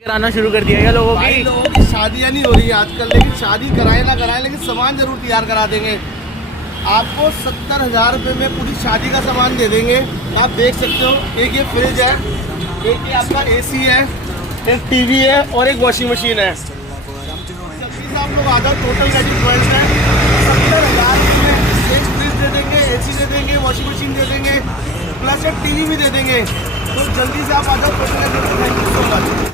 कराना शुरू कर दिया है लोगों की। लोगों की शादियाँ नहीं हो रही है आजकल, लेकिन शादी कराए ना कराए लेकिन सामान जरूर तैयार करा देंगे। आपको 70,000 रुपये में पूरी शादी का सामान दे देंगे। आप देख सकते हो, एक ये फ्रिज है, एक ये आपका एसी है, एक टीवी है और एक वॉशिंग मशीन है। जल्दी से आप लोग आ जाओ, टोटल रेडी प्राइस है 70,000 में। एक फ्रिज दे देंगे, एसी दे देंगे, वॉशिंग मशीन दे देंगे, प्लस एक टीवी भी दे देंगे। तो जल्दी से आप आ जाओ, total ready. Thank you so much.